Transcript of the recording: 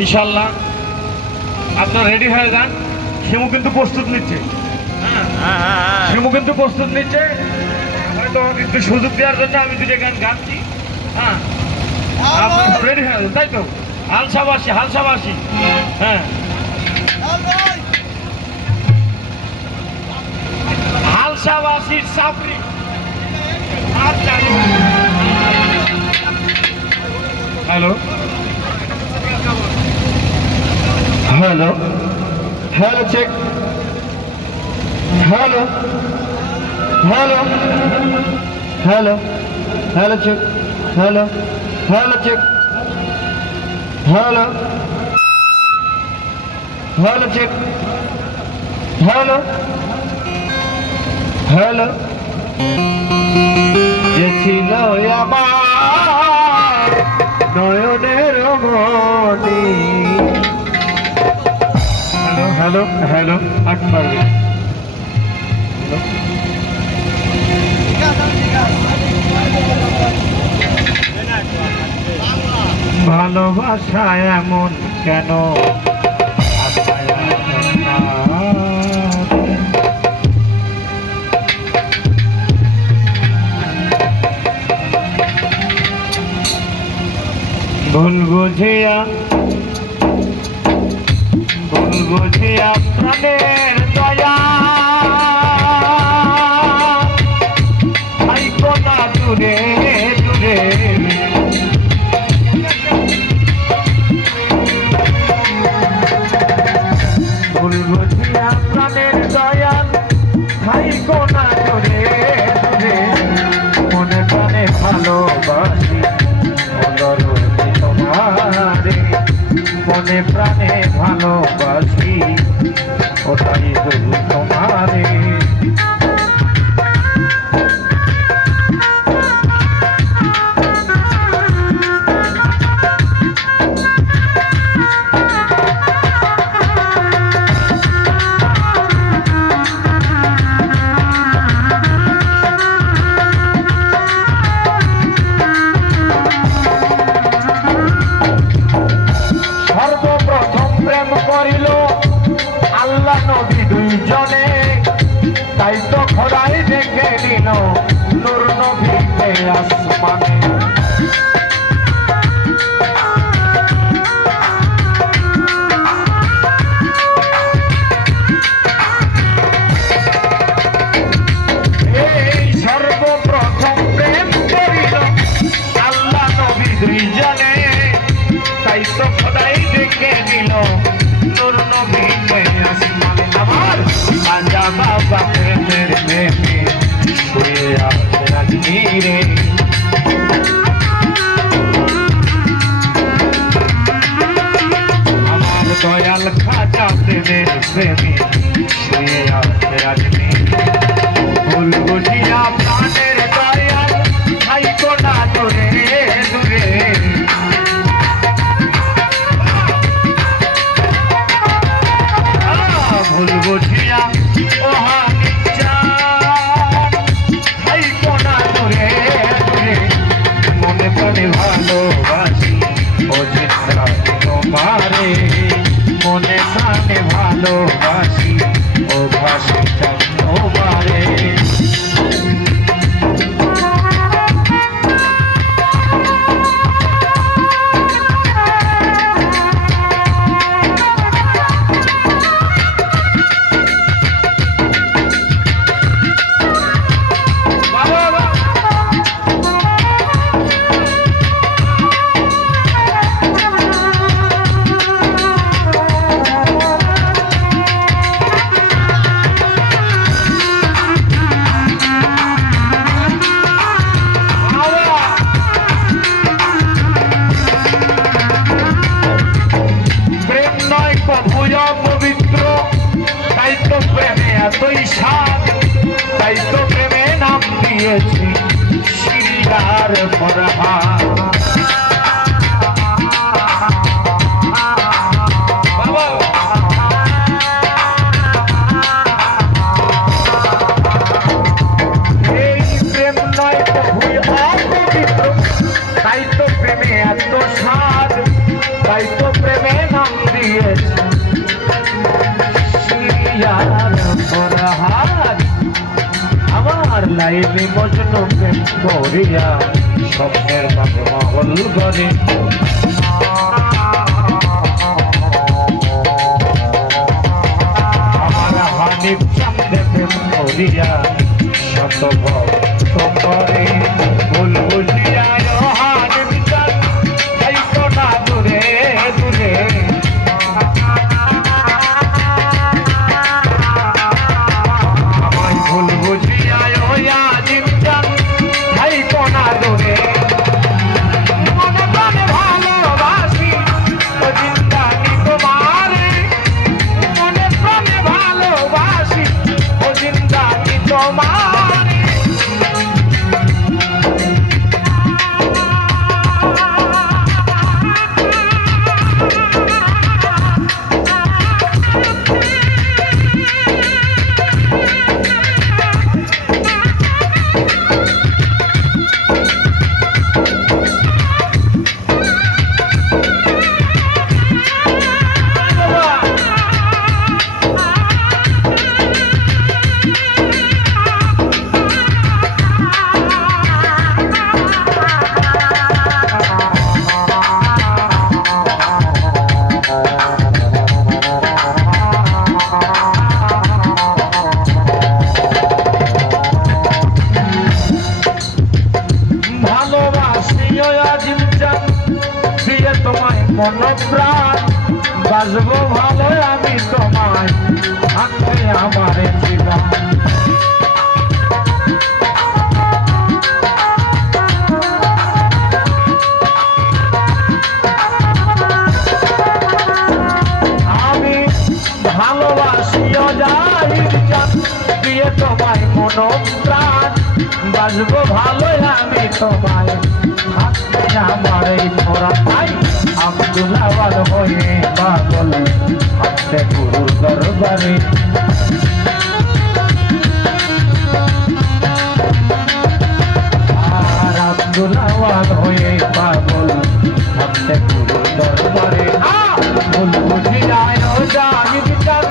ইনশাল্লাহ আপনার রেডি হয়ে যান। শিমু কিন্তু প্রস্তুত নিচ্ছে, শিমু কিন্তু প্রস্তুত নিচ্ছে। হয়তো একটু সুযোগ দেওয়ার জন্য আমি দুটো গান গাচ্ছি। হ্যাঁ, আপনার রেডি হয়ে যান, তাই তো? হালসাবাসী হালসাবাসী, হ্যাঁ হালসাবাসীর চাপড়ি। Hello Hello. Hello, check. Hello. Hello. Hello. Hello, check. Hello. Hello, check. Hello. Hello, check. Hello. Hello. যে ছিল আমার নয়নের মনি। হ্যালো হ্যালো আকবর, ভালোবাসা এমন কেন? ভুল বুঝিয়া প্রাণের দয়া আইকো না দূরে দূরে। ভুল বুঝিয়া প্রাণের দয়া আইকো না দূরে দূরে। মনে প্রাণে ভালোবাসি তোমারে, মনে প্রাণে ভালোবাসি ওটাই শুধু তোমারে। আল্লাহ নবী দুইজনে, তাই তো খোদাই দেখে নিল নূর নবীকে আসমানে। এই সর্বপ্রথম প্রেম করিল আল্লাহ নবী দুইজনে, তাই তো খোদাই দেখে নিল নূর নবীকে আসমানে। আমার রাজা বাবা প্রেমের প্রেমে শুয়ে আছে রাজনীরে। আমার দয়াল খাজা প্রেমের প্রেমে শুয়ে আছে রাজনীরে। ভুল বুঝিয়া প্রাণের দয়াল আইকো না দূরে দূরে। ভুল বুঝিয়া ওহা আইকো না দূরে দূরে। মনে প্রাণে ভালোবাসি ও চিত্রা তোমারে, মনে প্রাণে ভালোবাসি ও ভাসি তোমারে। পবিত্র তাই তো প্রেমে এতই স্বাদ, তাই তো প্রেমে নাম দিয়েছি শিরিয়ার ফরহাদ। এই প্রেম নয় প্রভু অপবিত্র, তাই তো প্রেমে এত স্বাদ, লাইলি মজনু প্রেম করিয়া স্বপ্নের মাঝে মহল গড়ে আমার হানিফ চাঁদে প্রেম করিয়া শত ভক্ত করে ভুল বুঝিয়া হানিফ চাঁদ যাইতো না দূরে দূরে আমায় ভুল বুঝিয়া হানিফ চাঁদ যাইতো না দূরে মনে প্রাণে ভালোবাসি ও জিন্দানি তোমারে মনে প্রাণে ভালোবাসি ও জিন্দানি তোমারে মন প্রাণ বাজবো ভালো আমি তোমায় থাকবে আমার জীবন আমি ভালোবাসিও জাহির জান দিয়ে তোমায় মন প্রাণ বাজবো ভালো আমি তোমায় থাকবে আমার এই ছোড়া তাই আব্দুল আওয়াল হয়ে পাগল হাতে গুরুর দরবারে আর আব্দুল আওয়াল হয়ে পাগল হাতে গুরুর দরবারে ভুল বুঝি যায় জাহিদ চাঁদ